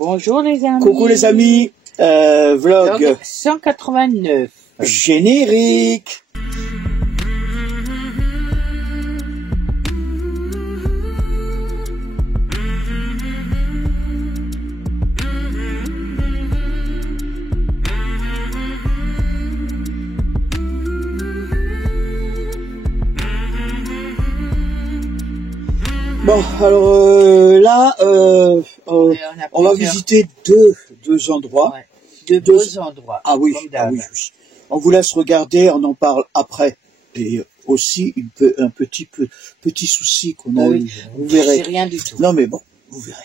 Bonjour les amis. Coucou les amis, vlog 189. Générique. Bon, alors là, on va visiter deux endroits. Ouais, deux endroits. Ah oui, oui. On vous laisse regarder, on en parle après. Et aussi un petit souci qu'on a eu. Vous verrez. C'est rien du tout. Non mais bon, vous verrez.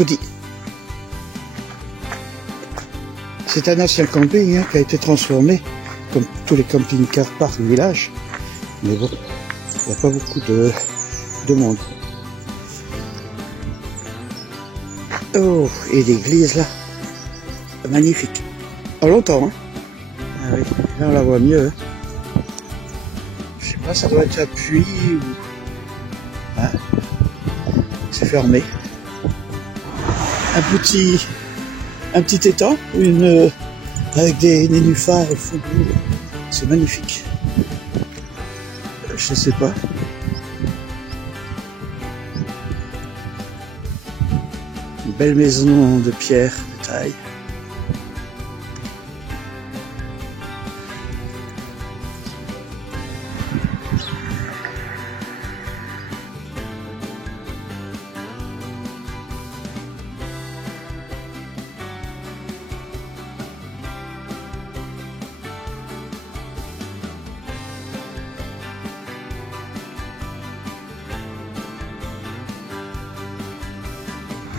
mercredi. C'est un ancien camping hein, qui a été transformé, comme tous les camping-cars parcs du village. Mais bon, il n'y a pas beaucoup de monde. Oh, et l'église là, magnifique. En longtemps, hein. Ah oui, là on la voit mieux. Hein. Je sais pas, ça doit être appui ou... Hein. C'est fermé. Un petit étang, avec des nénuphars au fond. C'est magnifique. Je sais pas. Une belle maison de pierre de taille.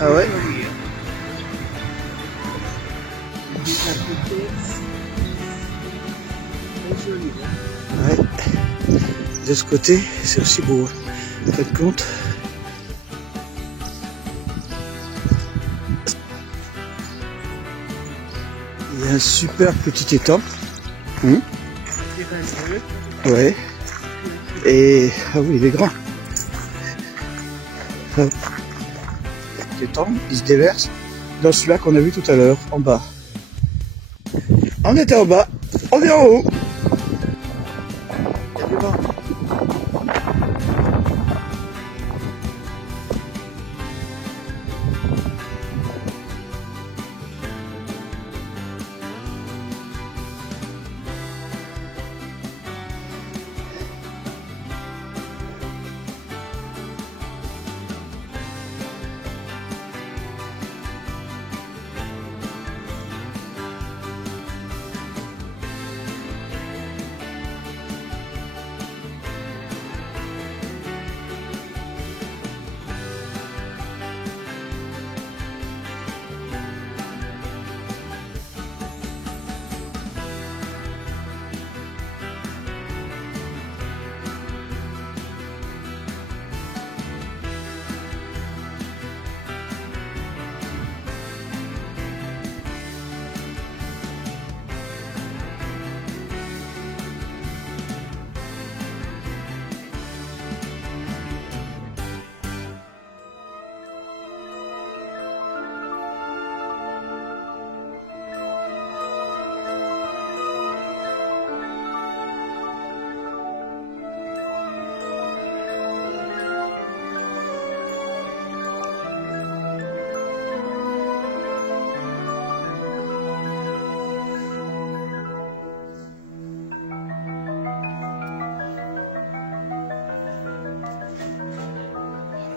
Ah ouais. Ouais. De ce côté, c'est aussi beau. Faites compte. Il y a un super petit étang. Ouais. Et ah oui, il est grand. Hop. Étang, il se déverse dans celui-là qu'on a vu tout à l'heure, en bas. On était en bas, on est en haut.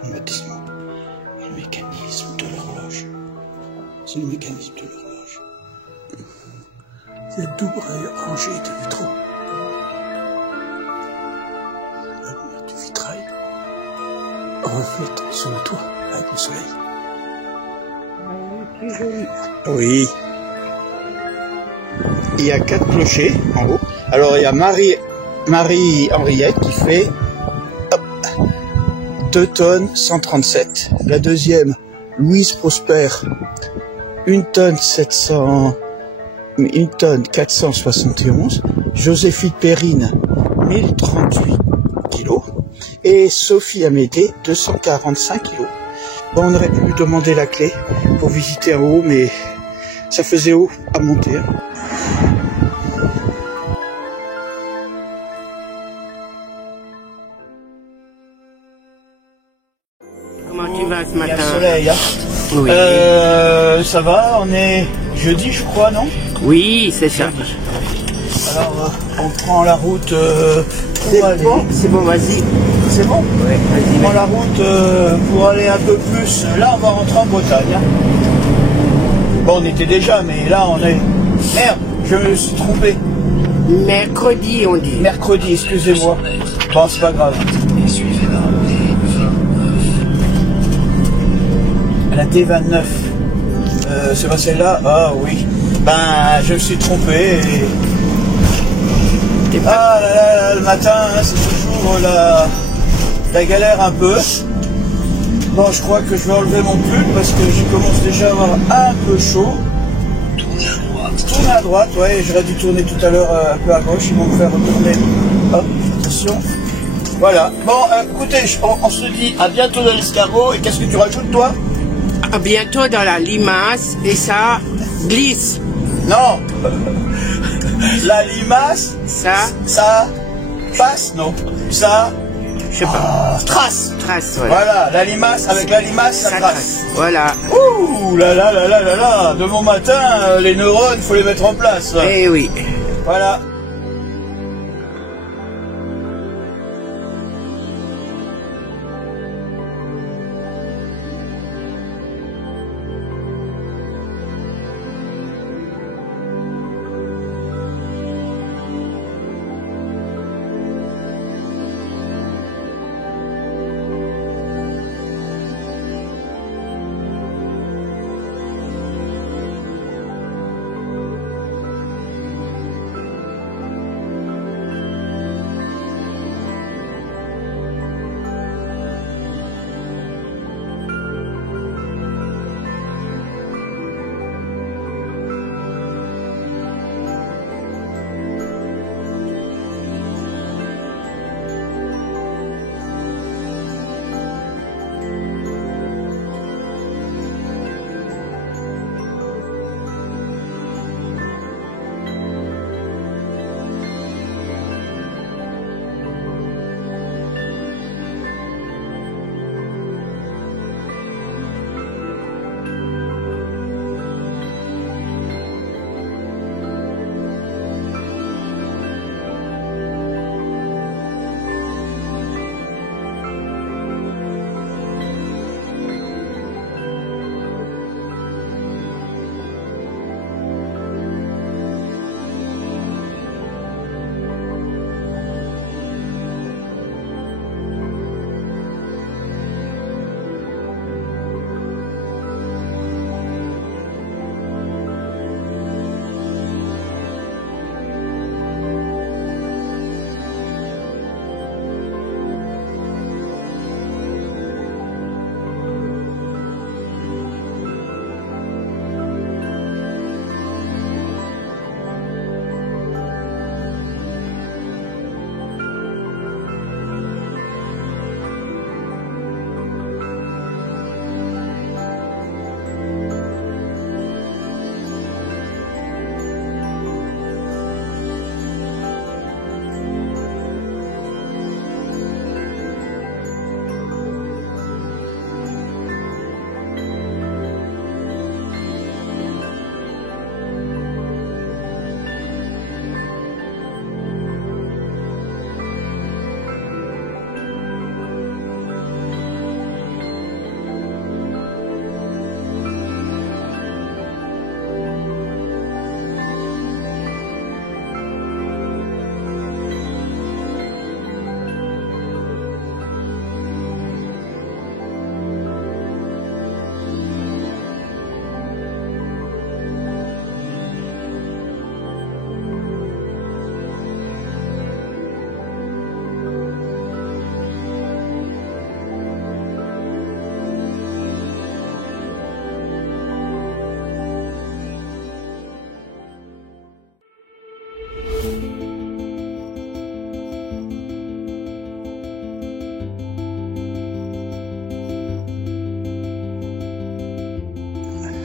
Il y a du vent. Le mécanisme de l'horloge. C'est le mécanisme de l'horloge. C'est double rangé de vitraux. La lumière du vitrail reflète sur le toit avec le soleil. C'est joli. Oui. Il y a 4 clochers en haut. Alors il y a Marie-Henriette qui fait 2 tonnes 137. La deuxième, Louise Prosper, 1 tonne 471. Joséphine Perrine, 1038 kilos. Et Sophie Amédée, 245 kilos. Bon, on aurait pu lui demander la clé pour visiter en haut, mais ça faisait haut à monter. Comment tu vas ce matin? Il y a le soleil, hein. Oui. Ça va, on est jeudi, je crois, non? Oui, c'est ça. Alors, on prend la route C'est bon, vas-y. C'est bon? Ouais, vas-y. On prend la route pour aller un peu plus. Là, on va rentrer en Bretagne. Hein. Bon, on était déjà, mais là, on est... Merde, je me suis trompé. Mercredi, on dit. Mercredi, excusez-moi. Bon, c'est pas grave. La D29. C'est pas celle-là? Ah oui. Ben, je me suis trompé. Ah là là, le matin, hein, c'est toujours la galère un peu. Bon, je crois que je vais enlever mon pull parce que je commence déjà à avoir un peu chaud. Tournez à droite. Tournez à droite, ouais. J'aurais dû tourner tout à l'heure un peu à gauche. Ils vont me faire retourner. Hop, attention. Voilà. Bon, écoutez, on se dit à bientôt dans l'escargot. Et qu'est-ce que tu rajoutes, toi? À bientôt dans la limace et ça glisse. Non. La limace. Ça passe, non. Ça. Je sais pas. Trace. Trace, voilà. Voilà, la limace, avec la limace, ça trace. Voilà. Ouh là là là là là là. De bon matin, les neurones, faut les mettre en place. Eh oui. Voilà.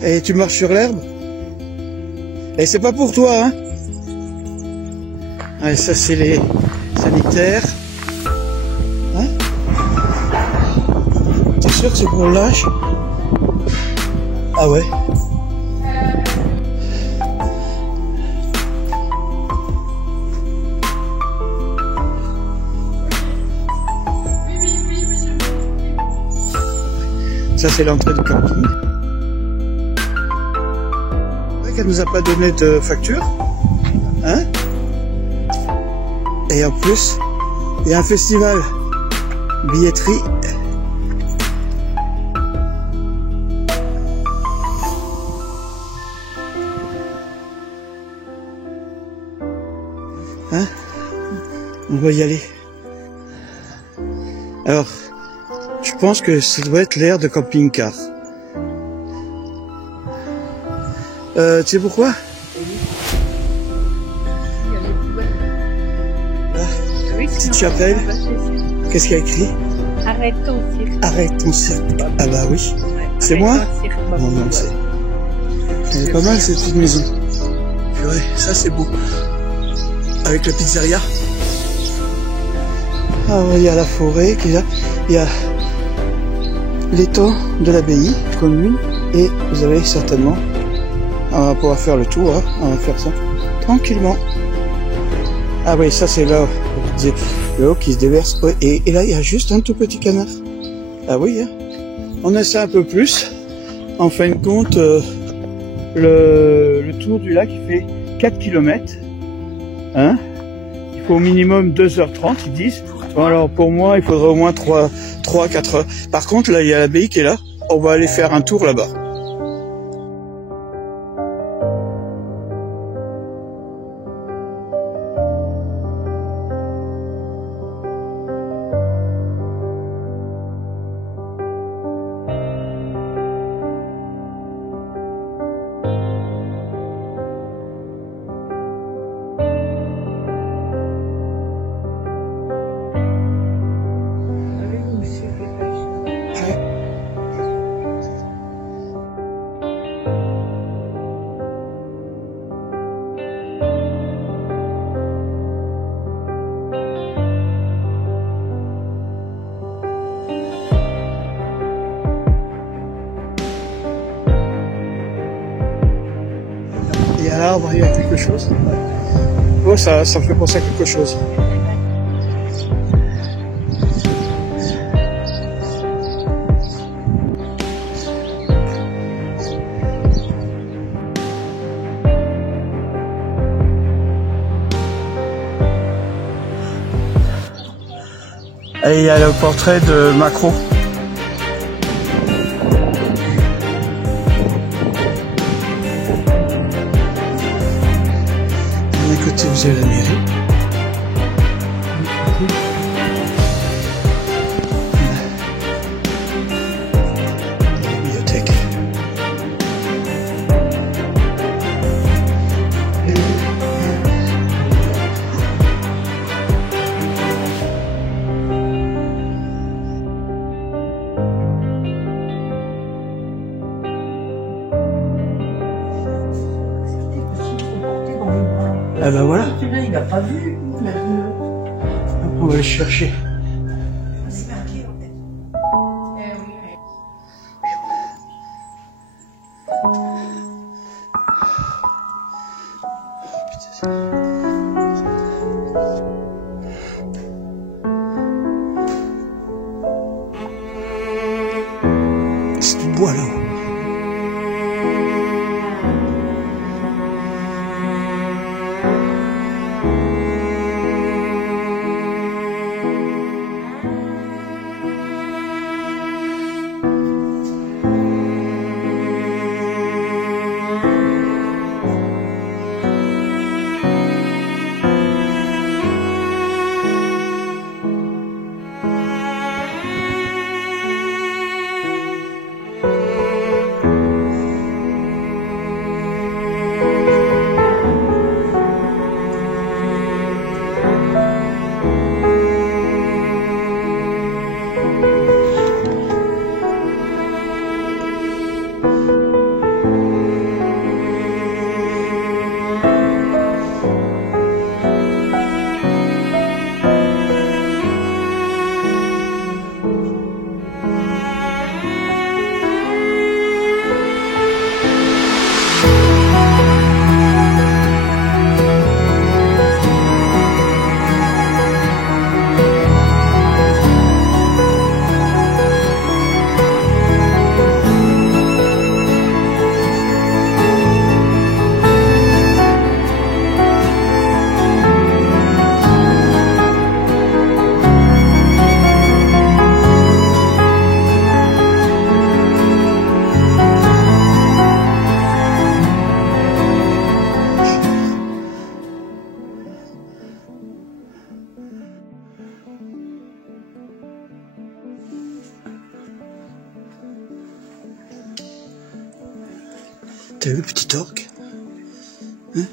Et tu marches sur l'herbe. Et c'est pas pour toi, hein. Ouais, ça c'est les sanitaires. Hein? T'es sûr que c'est pour le lâche? Ah ouais. Ça c'est l'entrée du camping. Elle nous a pas donné de facture, hein? Et en plus, il y a un festival billetterie. Hein? On va y aller. Alors, je pense que ça doit être l'aire de camping-car. Tu sais pourquoi? Là, petite chapelle. Qu'est-ce qu'il y a écrit? Arrête ton cirque. Arrête ton cirque. Ah bah oui. C'est Arrête moi? ton cirque, Non, non, c'est... Elle est pas mal cette petite maison. Purée, ça c'est beau. Avec la pizzeria. Ah ouais, il y a la forêt qui est là. Il y a l'étang de l'abbaye commune. Et vous avez certainement... On va pouvoir faire le tour, hein. On va faire ça tranquillement. Ah oui, ça c'est là, l'eau qui se déverse. Ouais, et là, il y a juste un tout petit canard. Ah oui, hein. On a ça un peu plus. En fin de compte, le tour du lac, il fait 4 km. Hein, il faut au minimum 2h30, ils disent. Bon, alors pour moi, il faudrait au moins 3-4 heures. Par contre, là, il y a l'abbaye qui est là. On va aller faire un tour là-bas. Il y a l'arbre, il y a quelque chose. Oh, ça me fait penser à quelque chose. Et il y a le portrait de Macron. D'un côté, vous avez la mairie. La bibliothèque. Ah ben voilà. Celui-là, il n'a pas vu. On va le chercher. C'est marqué en fait. C'est du bois là-haut. le petit orgue. Hein?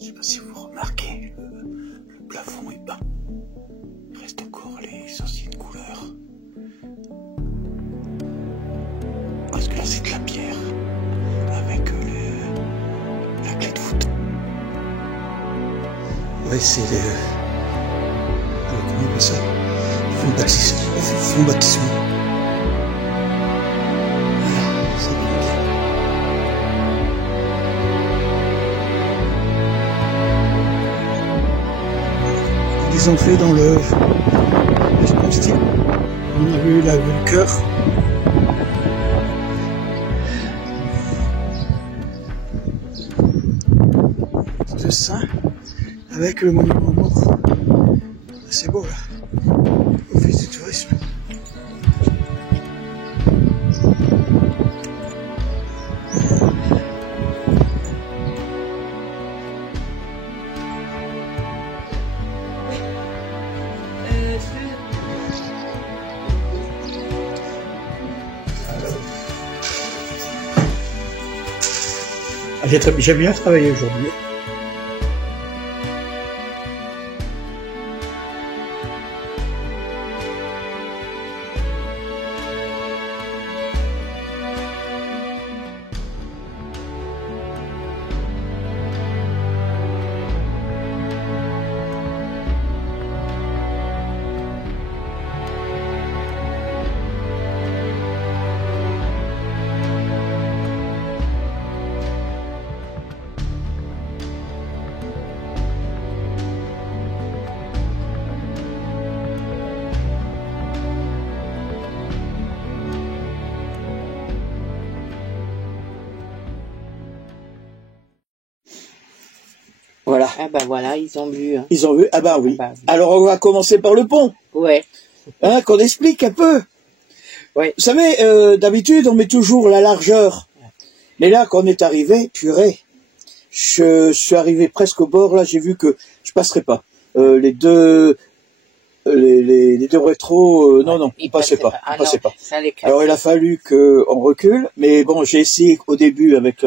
Je sais pas si vous remarquez, le plafond est bas. Il reste encore les anciennes couleurs. Parce que là c'est de la pierre avec la clé de voûte. Ouais, c'est comment on appelle ça? Fond baptismaux. Voilà, c'est bien. Ils ont fait dans le style. On a vu le cœur. Le saint avec le monument mort. C'est beau là. Office du tourisme. J'aime bien travailler aujourd'hui. Voilà. Ah bah voilà, ils ont vu. Hein. Ils ont vu? Ah bah oui. Ah bah oui. Alors on va commencer par le pont. Ouais. Hein, qu'on explique un peu. Ouais. Vous savez, d'habitude on met toujours la largeur. Mais là, quand on est arrivé, purée, je suis arrivé presque au bord, là j'ai vu que je passerais pas. Les deux rétros, non, on passait pas. Ah On passait non, pas. ça les casse. Alors il a fallu qu'on recule, mais bon, j'ai essayé au début avec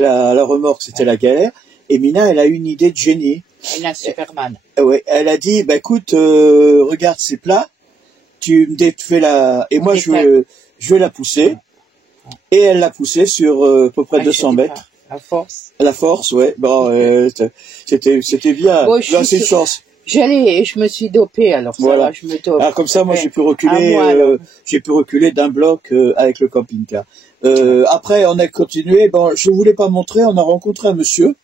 la remorque, c'était la galère. Et Mina, elle a eu une idée de génie. Et la Superman. Ouais, elle a dit, bah écoute, regarde, c'est plat, tu fais la, et moi je vais la pousser. Et elle l'a poussé sur à peu près 200 mètres. La force. La force, ouais. Bon, c'était bien. Bon, Là, c'est une chance. Je me suis dopée, alors ça Voilà. va, je me dope. Alors comme ça, moi, Ouais. j'ai pu reculer d'un bloc avec le camping-car. Après, on a continué. Bon, je voulais pas montrer. On a rencontré un monsieur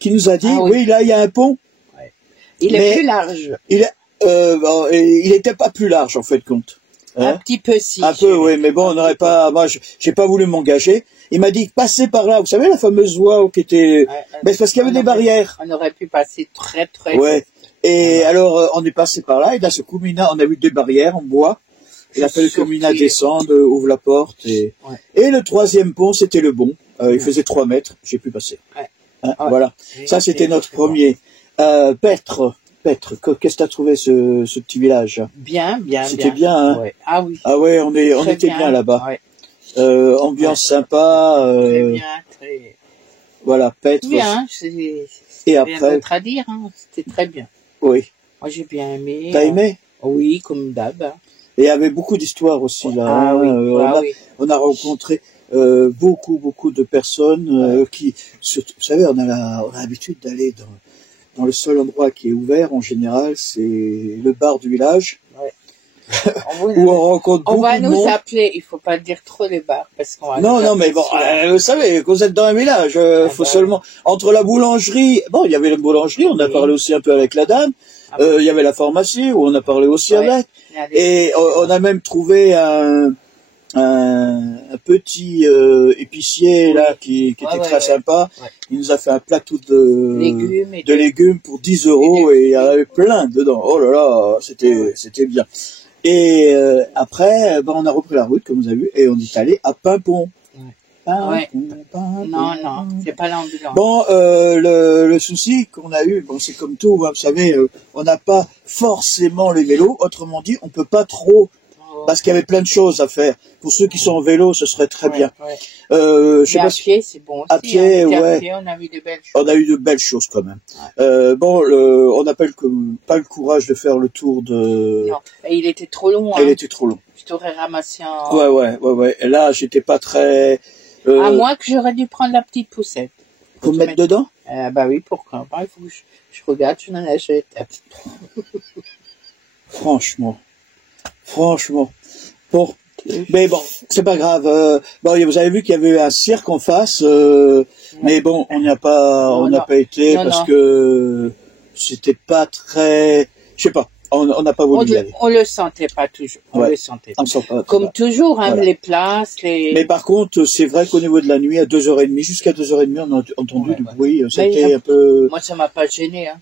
qui nous a dit, oui, là, il y a un pont. Ouais. Il est plus large. Il était pas plus large, en fait, compte. Hein? Un petit peu, si. Un peu, oui, mais bon, on n'aurait pas. Moi, j'ai pas voulu m'engager. Il m'a dit passez par là. Vous savez la fameuse voie qui était. Mais c'est parce qu'il y avait des barrières. On aurait pu passer très très. Ouais. Et alors, on est passé par là. Et d'un seul coup, Mina, on a vu des barrières en bois. Il a fallu que Mina descende, ouvre la porte. Et le troisième pont, c'était le bon. Il faisait 3 mètres. J'ai pu passer. Hein, voilà. Ça, c'était notre premier. Petre, qu'est-ce que t'as trouvé ce petit village? Bien. C'était bien, hein? Ouais. Ah oui. Ah ouais, on était bien là-bas. Ouais. Ambiance sympa. Très bien, très. Voilà, Petre. Bien, et après. Rien d'autre à dire, hein. C'était très bien. Oui. Moi, j'ai bien aimé. T'as aimé? Oui, comme d'hab. Et il y avait beaucoup d'histoires aussi là. Ah oui. On a rencontré beaucoup de personnes qui, surtout, vous savez, on a l'habitude d'aller dans le seul endroit qui est ouvert en général, c'est le bar du village. Ouais. Où on rencontre beaucoup de monde. On va nous appeler, il faut pas dire trop les bars parce qu'on va. Non, mais bon, vous savez, quand vous êtes dans un village, faut seulement entre la boulangerie. Bon, il y avait la boulangerie, on a parlé aussi un peu avec la dame. Il y avait la pharmacie où on a parlé aussi avec. Et on a même trouvé un petit épicier là qui était très sympa. Il nous a fait un plateau de légumes pour 10 € et il y avait plein dedans. Oh là là, c'était bien. Et après, on a repris la route, comme vous avez vu, et on est allé à Pimpon. Ouais. Non, c'est pas l'ambulance. Bon, le souci qu'on a eu, bon, c'est comme tout, hein, vous savez, on n'a pas forcément les vélos. Autrement dit, on peut pas trop, parce qu'il y avait plein de choses à faire. Pour ceux qui sont en vélo, ce serait très bien. Ouais. Je sais Mais pas à pied, c'est bon aussi. à pied, hein. ouais. À pied, on a vu de belles choses. On a eu de belles choses quand même. Bon, on n'a pas le courage de faire le tour de. Non, et il était trop long. Il hein. était trop long. Je t'aurais ramassé en... Ouais. Et là, j'étais pas très. À moins que j'aurais dû prendre la petite poussette. Pour me mettre dedans? Bah oui, pourquoi pas. Il faut que je regarde, je n'en achète. Franchement. Bon. Mais bon, c'est pas grave. Bon, vous avez vu qu'il y avait eu un cirque en face, mais bon, on n'a pas été parce que c'était pas très, je sais pas, on n'a pas voulu y aller. On le sentait pas toujours. On le sentait. On sent pas, comme toujours, hein, voilà. les places, Mais par contre, c'est vrai qu'au niveau de la nuit, à 2h30, jusqu'à 2h30, on a entendu du bruit. C'était un peu. Moi, ça m'a pas gêné. Hein.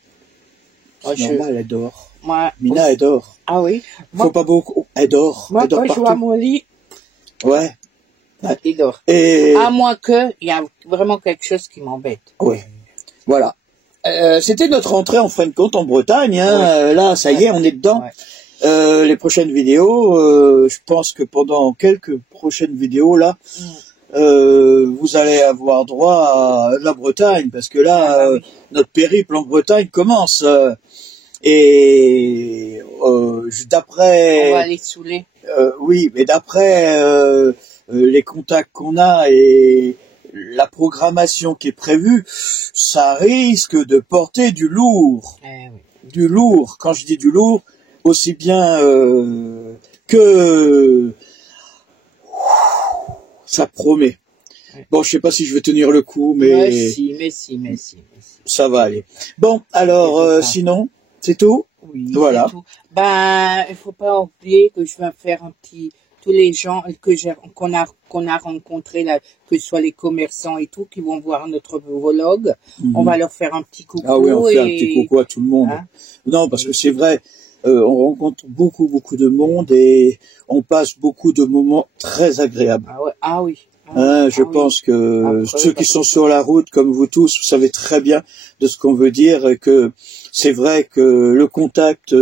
C'est normal, elle dort. Moi, Mina, elle dort. Ah oui. Faut pas beaucoup. Elle dort. Moi, elle dort quand je partout. vois mon lit, ouais. Il dort. Et... À moins que il y a vraiment quelque chose qui m'embête. Oui. Voilà. C'était notre entrée en fin de compte en Bretagne. Hein. Oui. Là, ça y est, on est dedans. Ouais. Les prochaines vidéos, je pense que pendant quelques prochaines vidéos là, vous allez avoir droit à la Bretagne parce que là, notre périple en Bretagne commence. Et d'après... On va aller saouler. Oui, mais d'après les contacts qu'on a et la programmation qui est prévue, ça risque de porter du lourd. Du lourd. Quand je dis du lourd, aussi bien que... Ça promet. Bon, je sais pas si je vais tenir le coup, mais... Mais si. Ça va aller. Bon, alors, sinon... C'est tout? Oui, voilà. C'est tout. Ben, il faut pas oublier que je vais faire un petit, tous les gens qu'on a rencontrés là, que ce soit les commerçants et tout, qui vont voir notre vlog. On va leur faire un petit coucou. Ah oui, on fait un petit coucou à tout le monde. Hein? Non, parce que c'est vrai, on rencontre beaucoup de monde et on passe beaucoup de moments très agréables. Ah oui. Je pense que ceux qui sont sur la route, comme vous tous, vous savez très bien de ce qu'on veut dire, et que c'est vrai que le contact,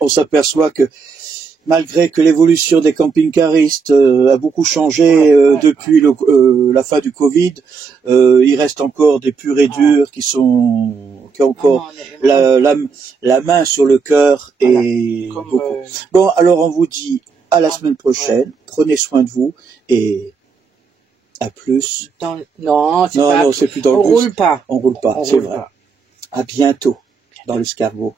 on s'aperçoit que malgré que l'évolution des camping-caristes a beaucoup changé depuis la fin du Covid, il reste encore des purs et durs qui ont encore la main sur le cœur et beaucoup. Bon, alors on vous dit à la semaine prochaine, prenez soin de vous et à plus. Non, c'est plus dans le bus. On roule pas. On roule pas, c'est vrai. À bientôt dans l'escargot.